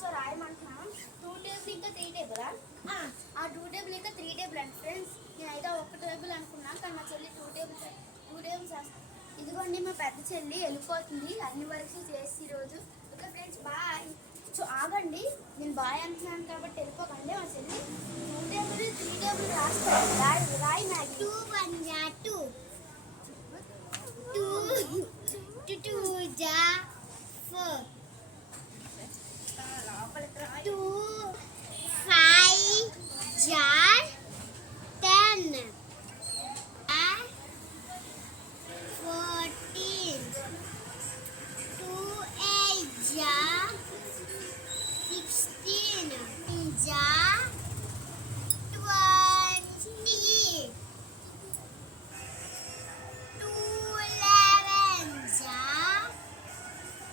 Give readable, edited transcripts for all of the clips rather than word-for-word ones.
So రాయమంటున్నాను 2 table ఇంకా 3 table ఆ 2 table ఇంకా 3 టేబుల్ అండి ఫ్రెండ్స్. నేనైతే 1 టేబుల్ అనుకున్నాను, కానీ మా చెల్లి 2 టేబుల్స్ వేస్తాను. ఇదిగోండి మా పెద్ద చెల్లి వెళ్ళిపోతుంది అన్ని వరకు చేసి ఈరోజు. Okay friends bye. సో ఆగండి, నేను బాయ్ అంటున్నాను కాబట్టి వెళ్ళిపోకండి. మా చెల్లి 2 టేబుల్ 3 టేబుల్ రాస్తాను. రాయి Maggi 2 1 2 2 2 2 4 2 5 jar 10 14 2 8 jar 16 jar 20 2 11 jar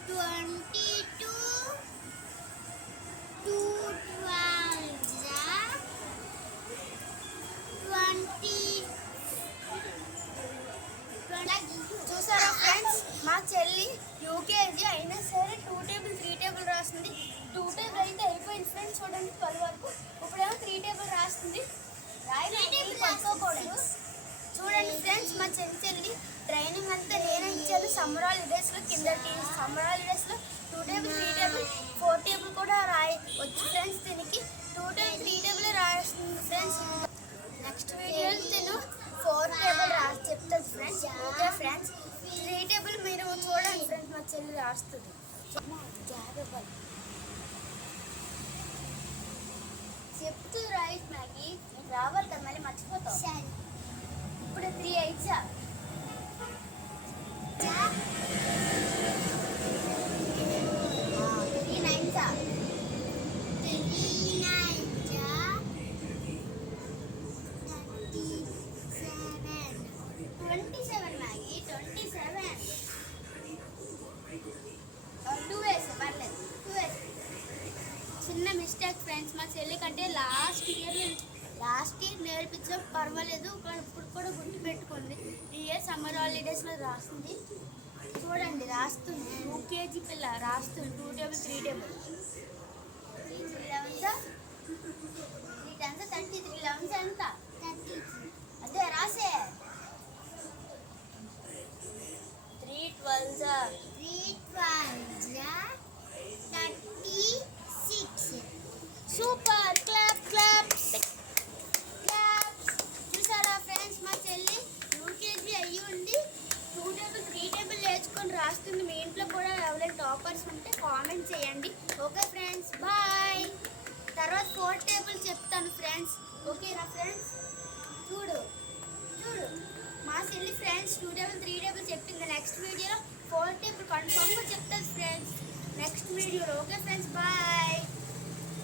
22 2 12 jar 20 చూసారా ఫ్రెండ్స్, మా చెల్లి యూకేజీ అయినా సరే 2 టేబుల్ 3 టేబుల్ రాస్తుంది. 2 టేబుల్ అయితే అయిపోయింది ఫ్రెండ్స్, చూడండి 12 వరకు. ఇప్పుడేమో 3 టేబుల్ రాస్తుంది. పట్టుకోకూడదు. చూడండి ఫ్రెండ్స్, మా చెల్లి ట్రైనింగ్ అంతా నేనే ఇచ్చాను. సమ్మర్ హాలిడేస్లో కిందకి సమ్మర్ హాలిడేస్లో 2 టేబుల్ 3 టేబుల్ 4 టేబుల్ కూడా వచ్చు ఫ్రెండ్స్. దీనికి 2 టేబుల్ 3 టేబుల్ రాస్తుంది ఫ్రెండ్స్. నెక్స్ట్ వీడియోలో నేను 4 టేబుల్ రాసి చెప్తాను ఫ్రెండ్స్. ఓకే ఫ్రెండ్స్, 3 టేబుల్ మీరు చూడండి ఫ్రెండ్స్, మా చెల్లి రాస్తుంది. చెప్తూ రాయి మ్యాగీ, రావాలి కదా మళ్ళీ మర్చిపోతావు. ఇప్పుడు 3 8 చిన్న మిస్టేక్ ఫ్రెండ్స్, మా చెల్లి కంటే లాస్ట్ ఇయర్ నేర్పించడం పర్వాలేదు, కానీ ఇప్పుడు కూడా గుర్తు పెట్టుకోండి. ఈ ఇయర్ సమ్మర్ హాలిడేస్లో రాస్తుంది. చూడండి రాస్తుంది, యూకేజీ పిల్ల రాస్తుంది. 2 టేబుల్ 3 టేబుల్ 3 11 3 10 30 3 11 ఎంత అదే రాసే 3 12 36 సూపర్. Clap clap clap. చూసారా ఫ్రెండ్స్, మా చెల్లి యూకేజీ అయ్యి ఉండి 2 టేబుల్ 3 టేబుల్ నేర్చుకొని రాస్తుంది. మీ ఇంట్లో కూడా ఎవరైనా టాపర్స్ ఉంటే కామెంట్ చేయండి. Okay friends bye. తర్వాత 4 టేబుల్ చెప్తాను ఫ్రెండ్స్. ఓకేనా ఫ్రెండ్స్? చూడు మా చెల్లి ఫ్రెండ్స్ 2 టేబుల్ 3 టేబుల్ చెప్పింది. నెక్స్ట్ వీడియోలో 4 టేబుల్ కన్ఫర్మ్గా చెప్తాను ఫ్రెండ్స్ నెక్స్ట్ వీడియోలో. Okay friends bye.